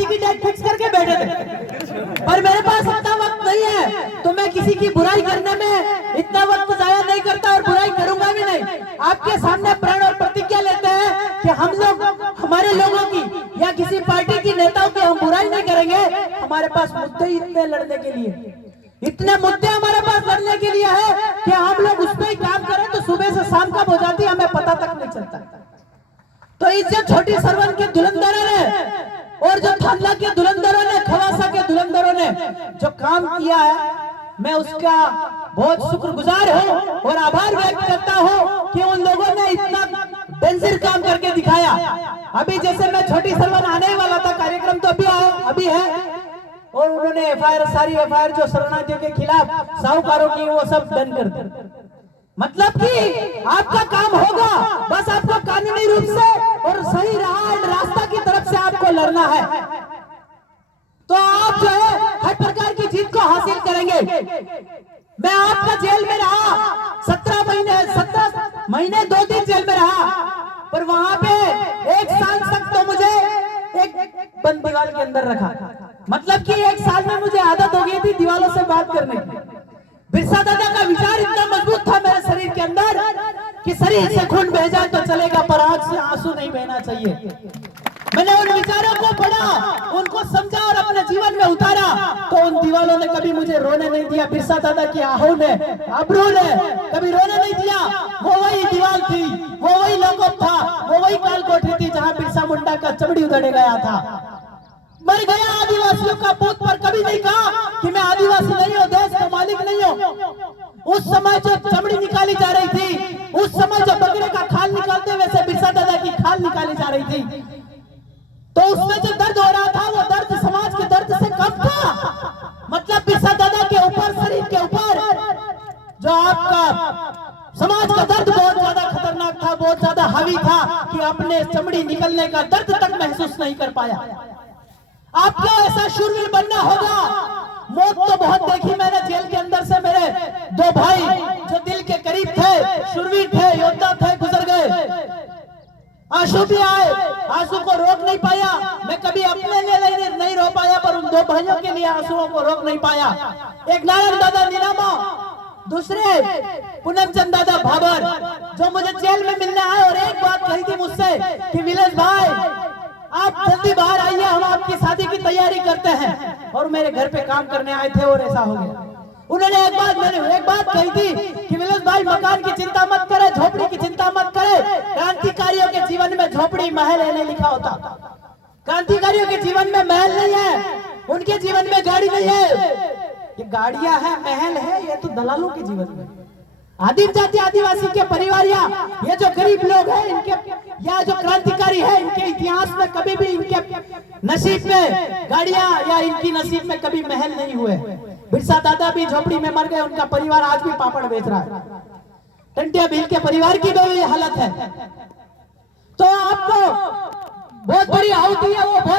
शादी की date fix करके बैठे थे, पर मेरे पास इतना वक्त नहीं है तो मैं किसी की बुराई करने में इतना वक्त जाया नहीं करता और बुराई करूंगा भी नहीं। आपके सामने प्रण और प्रतिज्ञा लेते हैं कि हम लोग हमारे लोगों की या किसी पार्टी की नेताओं की हम बुराई नहीं करेंगे। हमारे पास मुद्दे इतने लड़ने के लिए, इतने मुद्दे हमारे पास लड़ने के लिए है कि हम लोग उस पर ही काम करें तो सुबह से शाम कब हो जाती है हमें पता तक नहीं चलता। तो इस जो छोटी सरवन के धुरंधरों ने और जो थाना के धुरंधरों ने, खवासा के धुरंधरों ने जो काम किया है, मैं उसका बहुत शुक्रगुजार हूँ और आभार व्यक्त करता हूँ कि उन लोगों ने इतना डेंजर काम करके दिखाया। अभी जैसे मैं छोटी सरवन आने वाला था, कार्यक्रम तो अभी है और उन्होंने एफआईआर, सारी एफआईआर जो शरणार्थियों के खिलाफ साहूकारों की वो सब डन कर दी। मतलब कि आपका काम होगा, बस आपको कानूनी रूप से और सही रास्ता की तरफ से आपको लड़ना है, तो आप जो है हर प्रकार की जीत को हासिल करेंगे। मैं आपका जेल में रहा 17 महीने 2 दिन जेल में रहा, पर वहां पे 1 साल तक तो मुझे एक बंद दीवार के अंदर रखा। मतलब कि 1 साल में मुझे आदत हो गई थी दीवारों से बात करने की। बिरसा दादा का विचार इतना मजबूत था मेरे शरीर के अंदर कि शरीर से खून बह जाए तो चलेगा पर आंख से आंसू नहीं बहना चाहिए। मैंने उन विचारों को पढ़ा, उनको समझा और अपने जीवन में उतारा, तो उन दीवालों ने कभी मुझे रोने नहीं दिया। बिरसा दादा की आहू ने, अब्रू ने कभी रोने नहीं दिया। वो वही दीवाल थी, वो वही लोकप था, वो वही काल कोठरी थी जहां बिरसा मुंडा का चमड़ी उधेड़े गया था। मर गया आदिवासियों का पूत, पर कभी नहीं कहा कि मैं आदिवासी नहीं हूं, देश का मालिक नहीं हूं। उस समय जो चमड़ी निकाली जा रही थी, उस समय जो बकरे का खाल निकालते वैसे बिरसा दादा की खाल निकाली जा रही थी, तो उसमें जो दर्द हो रहा था वो दर्द समाज के दर्द से कम था। मतलब बिरसा दादा के ऊपर, शरीर के ऊपर जो आपका समाज का दर्द बहुत ज्यादा खतरनाक था, बहुत ज्यादा हावी था कि अपने चमड़ी निकलने का दर्द तक महसूस नहीं कर पाया। आपको ऐसा शूरवीर बनना होगा। मौत तो बहुत देखी मैंने जेल के अंदर से। मेरे 2 भाई जो दिल के करीब थे, शूरवीर थे, योद्धा थे, गुजर गए। आंसू भी आए, आंसू को रोक नहीं पाया। मैं कभी अपने लिए नहीं रो पाया, पर उन 2 भाइयों के लिए आंसुओं को रोक नहीं पाया। एक नारायण दादा नीलामा, दूसरे पूनमचंद दादा भाबर, जो मुझे जेल में मिलने आए और एक बात कही थी मुझसे कि विलेश भाई आप जल्दी बाहर आइए, हम आपकी शादी की तैयारी करते हैं। और मेरे घर पे काम करने आए थे और ऐसा हो गया। उन्होंने एक बात कही थी कि विलेश भाई मकान की चिंता मत करे, झोपड़ी की चिंता मत करे। क्रांतिकारियों के जीवन में झोपड़ी महल है नहीं लिखा होता। क्रांतिकारियों के जीवन में महल नहीं है, उनके जीवन में गाड़ी नहीं है। ये गाड़ियां है, महल है, ये तो दलालों के जीवन में। आदिम जाति आदिवासी के परिवार या ये जो गरीब लोग हैं, इनके या जो क्रांतिकारी है, इनके इतिहास में कभी भी इनके नसीब में गाड़ियां या इनकी नसीब में कभी महल नहीं हुए। बिरसा दादा भी झोपड़ी में मर गए, उनका परिवार आज भी पापड़ बेच रहा है। टंटिया भील के परिवार की भी ये हालत है। तो आपको बहुत बड़ी आहुति है, वो बहुत